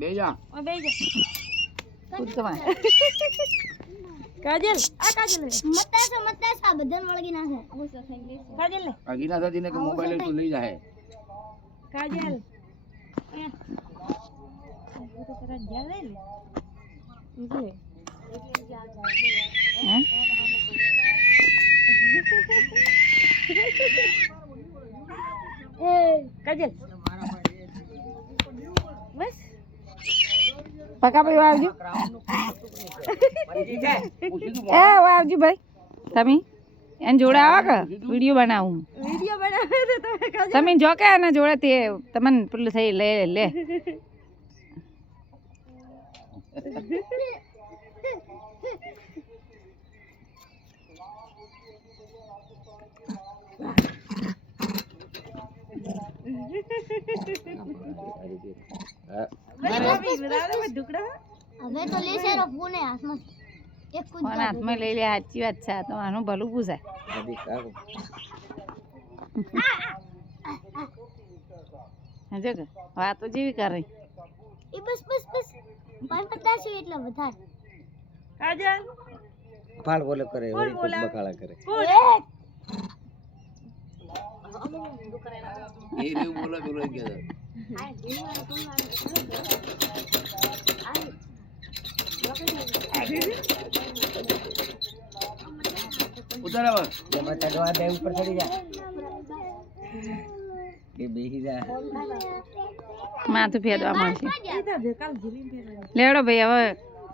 બેજા ઓ બેજા કૂદ કમા કાજલ આ કાજલ મતાસા બધાને વળગી નાખે કાજલ લે અગીના દાદીને કે મોબાઈલ તું લઈ જાય કાજલ वो तो तेरा जा ले इसलिए हैं ए काजल बस पक्का भाई आवજો ए आवજો भाई તમે એન જોડે આવો કે વિડિયો બનાવું વિડિયો બનાવે તો તમે કાજલ તમે જો કે આના જોડે તે તમને પેલું થઈ લે લે હવે તો લે છે ફોન હાથમાં એક કુદ ફોન હાથમાં લઈ લે સાચી વાત છે તો આનું ભલું પૂછાય હજુ કે વાતો જેવી કરે એ બસ બસ બસ 50 એટલે વધારે કાજલ ફાળ બોલે કરે વળી કુદ બકાળા કરે એ રે બોલો બોલો કે ઉતાર આવ જે બટા દવા દે ઉપર ચડી જા કે બેહી જા માથું ફેરવા મળશે લેડો ભાઈ હવે